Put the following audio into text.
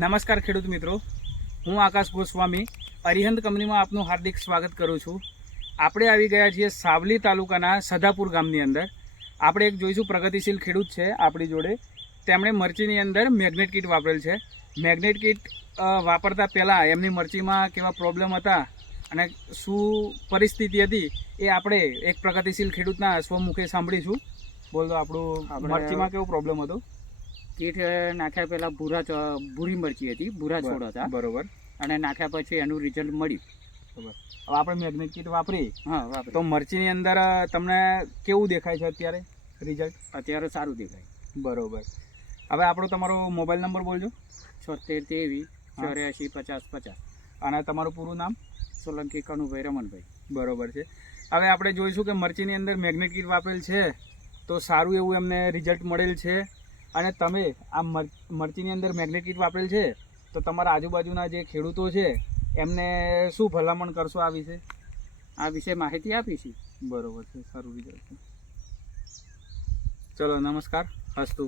નમસ્કાર ખેડૂત મિત્રો, હું આકાશ ગોસ્વામી અરિહંત કંપનીમાં આપનું હાર્દિક સ્વાગત કરું છું. આપણે આવી ગયા છીએ સાવલી તાલુકાના સદાપુર ગામની અંદર. આપણે એક જોઈશું પ્રગતિશીલ ખેડૂત છે આપણી જોડે. તેમણે મરચીની અંદર મેગ્નેટ કીટ વાપરેલ છે. મેગ્નેટ કીટ વાપરતા પહેલાં એમની મરચીમાં કેવા પ્રોબ્લેમ હતા અને શું પરિસ્થિતિ હતી એ આપણે એક પ્રગતિશીલ ખેડૂતના સ્વમુખે સાંભળીશું. બોલો, આપણું મરચીમાં કેવો પ્રોબ્લેમ હતો? કીટ નાખ્યા પહેલાં ભૂરી મરચી હતી, ભૂરા છોડ હતા. બરોબર. અને નાખ્યા પછી એનું રિઝલ્ટ મળ્યું. બરાબર. હવે આપણે મેગ્નેટ કીટ વાપરી હા, વાપરી. તો મરચીની અંદર તમને કેવું દેખાય છે અત્યારે રિઝલ્ટ? અત્યારે સારું દેખાય. બરોબર. હવે આપણો તમારો મોબાઈલ નંબર બોલજો. 76 23 84 50 50. અને તમારું પૂરું નામ? સોલંકી કનુભાઈ રમણભાઈ. બરોબર છે. હવે આપણે જોઈશું કે મરચીની અંદર મેગ્નેટ કીટ વાપરેલ છે તો સારું એવું એમને રિઝલ્ટ મળેલ છે. અને તમે આ મરચીની અંદર મેગ્નેટ કીટ વાપરેલ છે તો તમારા આજુબાજુના જે ખેડૂતો છે એમને શું ભલામણ કરશો આ વિશે? આ વિશે માહિતી આપી છે. બરોબર છે, સારું રિઝલ્ટ છે. ચલો, નમસ્કાર, અસ્તુ.